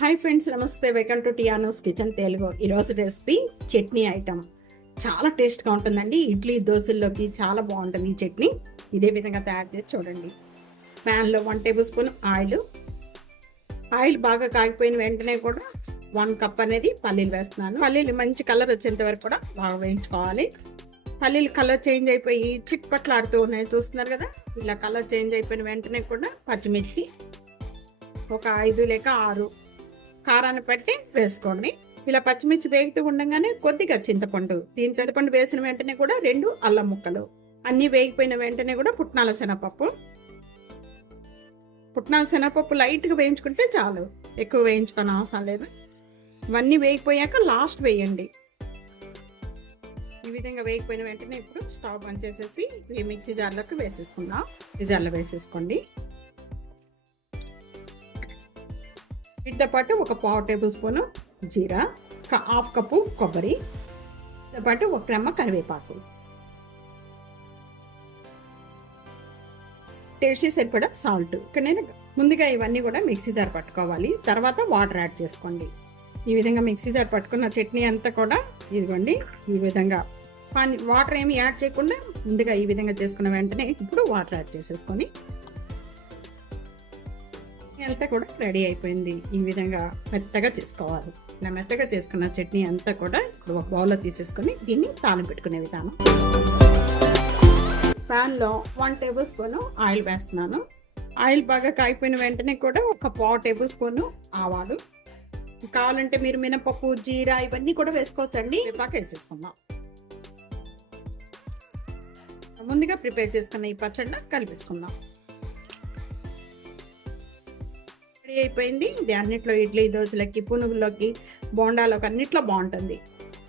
Hi friends నమస్తే. Welcome to Tiano's kitchen Telugu ఈరోజు recipe chutney item చాలా టేస్ట్గా ఉంటుందండి. ఇడ్లీ దోశల్లోకి చాలా బాగుంటుంది ఈ చట్నీ. ఇదే విధంగా తయారు చేసి చూడండి. ప్యాన్లో one tablespoon oil oil బాగా కాగిపోయిన వెంటనే కూడా వన్ కప్ అనేది పల్లీలు వేస్తున్నాను. పల్లీలు మంచి కలర్ వచ్చేంత వరకు కూడా బాగా వేయించుకోవాలి. పల్లీలు కలర్ చేంజ్ అయిపోయి చిట్పట్లాడుతూ ఉన్నాయి. చూస్తున్నారు కదా? ఇలా కలర్ చేంజ్ అయిపోయిన వెంటనే కూడా పచ్చిమిర్చి ఒక ఐదు లేక ఆరు కారాన్ని బట్టి వేసుకోండి. ఇలా పచ్చిమిర్చి వేగుతూ ఉండగానే కొద్దిగా చింతపండు దీని చింతపండు వేసిన వెంటనే కూడా రెండు అల్లం ముక్కలు అన్నీ వేగిపోయిన వెంటనే కూడా పుట్నాల శనగపప్పు. పుట్నాల శనగపప్పు లైట్గా వేయించుకుంటే చాలు ఎక్కువ వేయించుకోని అవసరం లేదు. ఇవన్నీ వేగిపోయాక లాస్ట్ వేయండి. ఈ విధంగా వేగిపోయిన వెంటనే ఇప్పుడు స్టవ్ బంద్ చేసేసి మిక్సీ జార్లోకి వేసేసుకుందాం. మిక్సీ జార్లో వేసేసుకోండి. వీటితో పాటు ఒక పావు టేబుల్ స్పూను జీరా ఒక హాఫ్ కప్పు కొబ్బరి వీటితో పాటు ఒక క్రమ్మ కరివేపాకు. టేస్టీ సరిపడా సాల్ట్. ఇక్కడ నేను ముందుగా ఇవన్నీ కూడా మిక్సీ జార్ పట్టుకోవాలి. తర్వాత వాటర్ యాడ్ చేసుకోండి. ఈ విధంగా మిక్సీ జార్ పట్టుకున్న చట్నీ అంతా కూడా ఇదిగోండి ఈ విధంగా. పాని వాటర్ ఏమి యాడ్ చేయకుండా ముందుగా ఈ విధంగా చేసుకున్న వెంటనే ఇప్పుడు వాటర్ యాడ్ చేసేసుకొని అంతా కూడా రెడీ అయిపోయింది. ఈ విధంగా మెత్తగా చేసుకోవాలి. ఇలా మెత్తగా చేసుకున్న చట్నీ అంతా కూడా ఇప్పుడు ఒక బౌల్లో తీసేసుకొని దీన్ని తాళం పెట్టుకునే విధానం. ప్యాన్లో వన్ టేబుల్ స్పూన్ ఆయిల్ వేస్తున్నాను. ఆయిల్ బాగా కాగిపోయిన వెంటనే కూడా ఒక పావు టేబుల్ స్పూన్ ఆవాలు. కావాలంటే మీరు మినపప్పు జీరా ఇవన్నీ కూడా వేసుకోవచ్చండి. బాగా వేసేసుకుందాం. ముందుగా ప్రిపేర్ చేసుకున్న ఈ పచ్చడిని కలిపేసుకుందాం. ఫ్రీ అయిపోయింది. ఇది అన్నిట్లో ఇడ్లీ దోశలకి పునుగులోకి బోండాలోకి అన్నిట్లో బాగుంటుంది.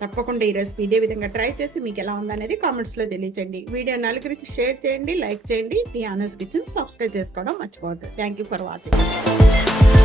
తప్పకుండా ఈ రెసిపీ ఇదే విధంగా ట్రై చేసి మీకు ఎలా ఉందనేది కామెంట్స్లో తెలియచేయండి. వీడియో నలుగురికి షేర్ చేయండి లైక్ చేయండి. మీ ఆనర్స్ కిచెన్ సబ్స్క్రైబ్ చేసుకోవడం మర్చిపోవద్దు. Thank you for watching.